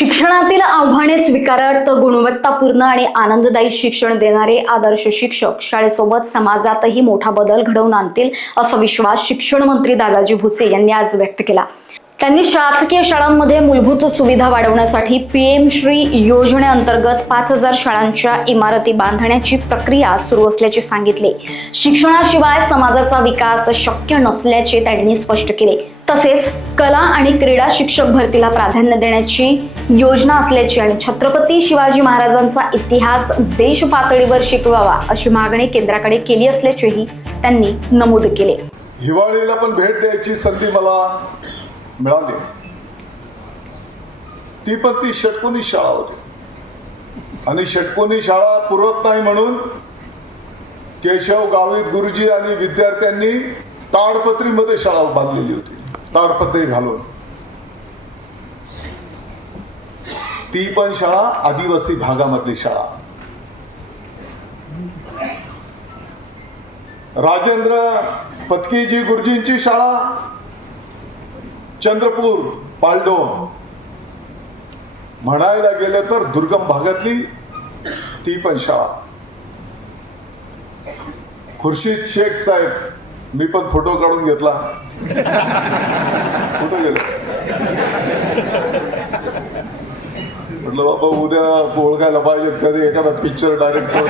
शिक्षणातील आव्हाने स्वीकारत गुणवत्तापूर्ण आणि आनंददायी शिक्षण देणारे आदर्श शिक्षक शाळेसोबत समाजातही मोठा बदल घडवून आणतील असा विश्वास शिक्षण मंत्री दादाजी भुसे यांनी आज व्यक्त केला। त्यांनी शासकीय शाळांमध्ये मूलभूत सुविधा वाढवण्यासाठी पीएम श्री योजनेअंतर्गत 5000 शाळांच्या इमारती बांधण्याची प्रक्रिया सुरू असल्याचे सांगितले। शिक्षणाशिवाय समाजाचा विकास शक्य नसल्याचे त्यांनी स्पष्ट केले। तसेच कला आणि क्रीडा शिक्षक भरतीला प्राधान्य देण्याची योजना असल्याची आणि छत्रपती शिवाजी महाराजांचा इतिहास देश पातळीवर शिकवावा अशी मागणी केंद्राकडे केली असल्याचेही त्यांनी नमूद केले। हिवाळीला पण भेट द्यायची संधी मला मिळाली। ती पण ती षटकोनी शाळा होती आणि षटकोनी शाळा पुरत नाही म्हणून केशव गावित गुरुजी आणि विद्यार्थ्यांनी ताडपत्रीमध्ये शाळा बांधलेली होती, ताडपत्री घालून। ती पण शाळा आदिवासी भागामधली शाळा। राजेंद्र पत्कीजी गुरुजींची शाळा चंद्रपूर पालडोन, म्हणायला गेलं तर दुर्गम भागातली ती पण शाळा। खुर्शीद शेख साहेब, मी पण फोटो काढून घेतला, कुठं गेलो म्हटलं बाबा उद्या ओळखायला पाहिजे कधी एखादा पिक्चर डायरेक्टर।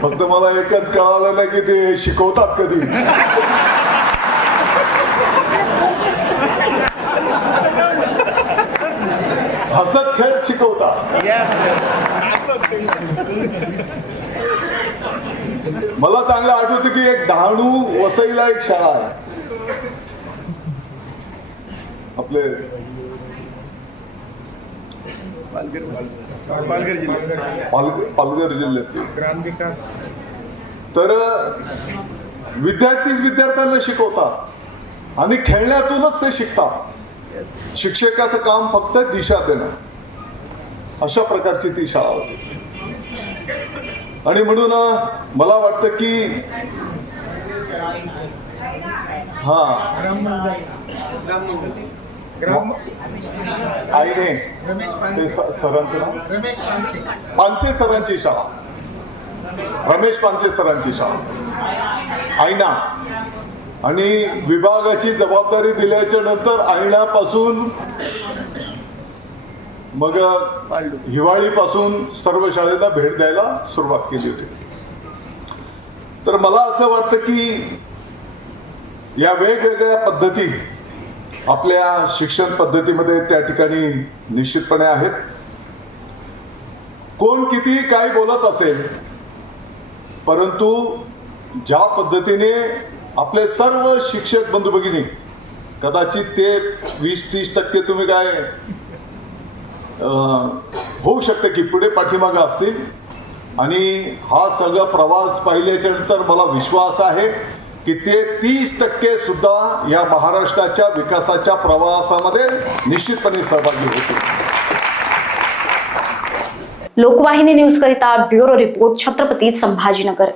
फक्त मला एकच कळालं ना की ते शिकवतात कधी। हसत खेळत शिकवतात। मला चांगलं आठवतं की एक डहाणू वसईला एक शाळा आहे आपले पालघर जिल्ह्यात ग्राम विकास। तर विद्यार्थ्यांना शिकवतात आणि खेळण्यातूनच ते शिकतात। शिक्षकाचं काम फक्त दिशा देणं, अशा प्रकारची ती शाळा होती। आणि म्हणून मला वाटतं की आईने सरांचं नाव पानसे सरांची शाळा, रमेश पानसे सरांची शाळा आईना। आणि विभागाची जबाबदारी दिल्याच्या नंतर आईनापासून मग हिवाळीपासून सर्व शाळेला भेट द्यायला सुरुवात केली होती। तर मला असं वाटतं की या वेगवेगळ्या पद्धती आपल्या शिक्षण पद्धतीमध्ये त्या ठिकाणी निश्चितपणे आहेत। कोण किती काय बोलत असेल, परंतु ज्या पद्धतीने आपले सर्व शिक्षक बंधू भगिनी, कदाचित ते 20-30% तुम्ही काय होऊ शकते की पुढे पाठीमागे असतील। आणि हा सगळा प्रवास पाहिल्याच्या नंतर मला विश्वास आहे की ते 30% सुद्धा या महाराष्ट्राच्या विकासाच्या प्रवासामध्ये निश्चितपणे सहभागी होतील। लोकवाहिनी न्यूज करिता ब्युरो रिपोर्ट, छत्रपती संभाजीनगर।